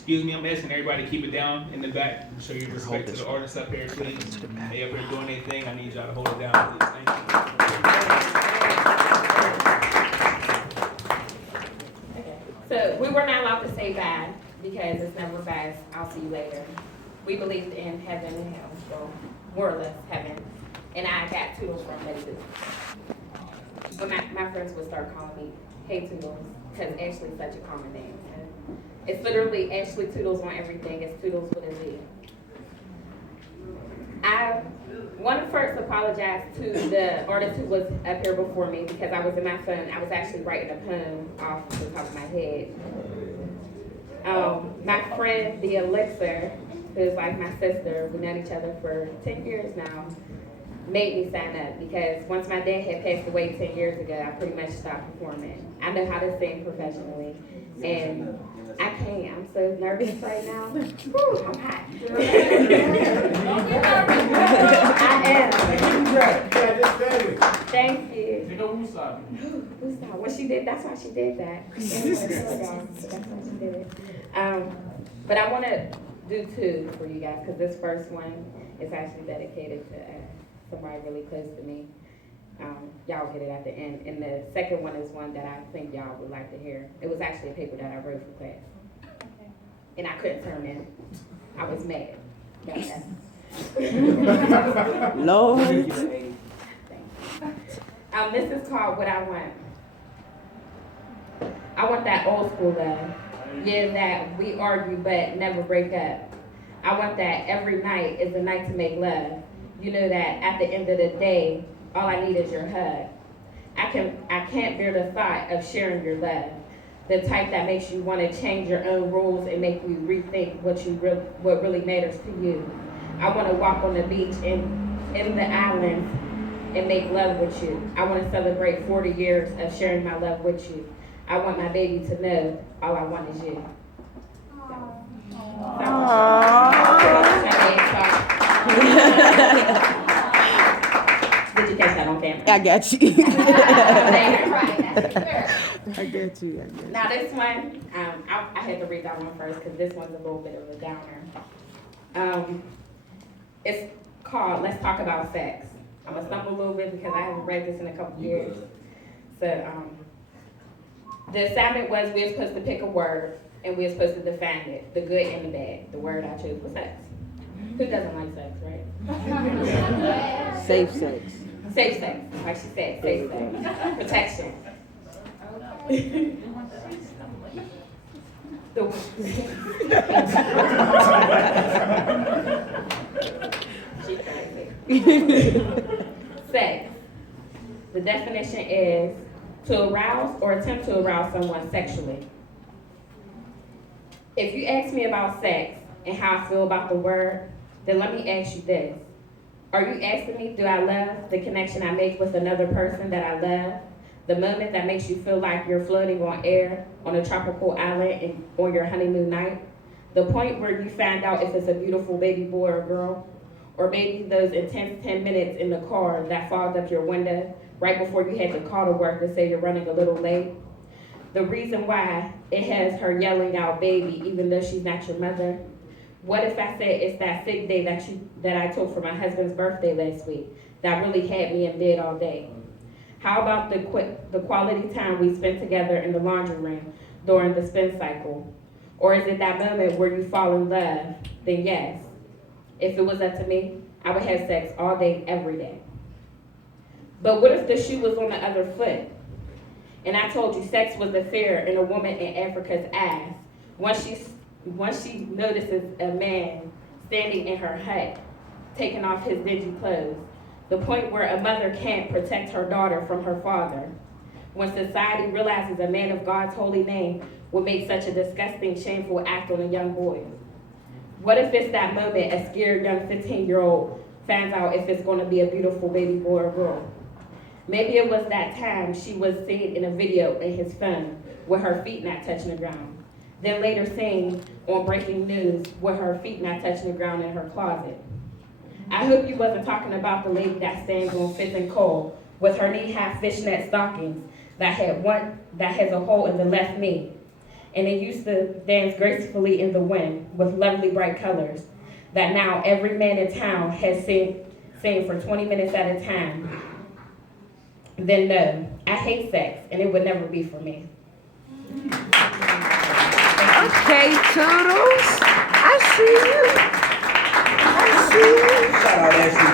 Excuse me, I'm asking everybody to keep it down in the back. Show your respect to the artists up here, please. They up here doing their thing. I need y'all to hold it down, please. Thank you. Okay. So we were not allowed to say bye because it's never bad. I'll see you later. We believed in heaven and hell, well, more or less heaven. And I got Toodles from Medicine. But my friends would start calling me, hey Toodles, because Ashley's such a common name. It's literally Ashley Toodles on everything. It's Toodles with a Z. I want to first apologize to the artist who was up here before me because I was in my phone. I was actually writing a poem off the top of my head. My friend, the Elixir, who's like my sister, we've known each other for 10 years now, made me sign up because once my dad had passed away 10 years ago, I pretty much stopped performing. I know how to sing professionally, and I can't. I'm so nervous right now. Whew, I'm hot. I am. Thank you. Well, she did. That's why she did that. That's why she did it. But I want to do two for you guys because this first one is actually dedicated to somebody really close to me. Y'all get it at the end. And the second one is one that I think y'all would like to hear. It was actually a paper that I wrote for class. Okay. And I couldn't turn in. I was mad. Lord. This is called What I Want. I want that old school love. Yeah, that we argue but never break up. I want that every night is a night to make love. You know that at the end of the day, all I need is your hug. I can't bear the thought of sharing your love. The type that makes you want to change your own rules and make you rethink what really matters to you. I want to walk on the beach in the islands and make love with you. I want to celebrate 40 years of sharing my love with you. I want my baby to know all I want is you. Did you catch that on camera? I got you. I got you. Now this one, I had to read that one first because this one's a little bit of a downer. It's called Let's Talk About Sex. I'm going to stumble a little bit because I haven't read this in a couple years. So the assignment was we were supposed to pick a word and we were supposed to define it, the good and the bad. The word I chose was sex. Who doesn't like sex, right? Safe sex. Safe sex, like she said, safe sex. Protection. Sex. The definition is to arouse or attempt to arouse someone sexually. If you ask me about sex and how I feel about the word, then let me ask you this. Are you asking me, do I love the connection I make with another person that I love? The moment that makes you feel like you're floating on air on a tropical island on your honeymoon night? The point where you find out if it's a beautiful baby boy or girl? Or maybe those intense 10 minutes in the car that fogged up your window right before you had to call to work to say you're running a little late? The reason why it has her yelling out baby even though she's not your mother? What if I said it's that sick day that I took for my husband's birthday last week that really had me in bed all day? How about the quality time we spent together in the laundry room during the spin cycle? Or is it that moment where you fall in love? Then yes. If it was up to me, I would have sex all day, every day. But what if the shoe was on the other foot? And I told you sex was a fear in a woman in Africa's ass. Once she notices a man standing in her hut, taking off his dingy clothes, the point where a mother can't protect her daughter from her father. When society realizes a man of God's holy name would make such a disgusting, shameful act on a young boy. What if it's that moment a scared young 15-year-old finds out if it's going to be a beautiful baby boy or girl? Maybe it was that time she was seen in a video in his phone with her feet not touching the ground. Then later seen on breaking news with her feet not touching the ground in her closet. I hope you wasn't talking about the lady that stands on 5th and Cole with her knee-high fishnet stockings that has a hole in the left knee. and it used to dance gracefully in the wind with lovely bright colors that now every man in town has sing for 20 minutes at a time, then no, I hate sex, and it would never be for me. Okay, Toodles. I see you. I see you. Shout out Ashley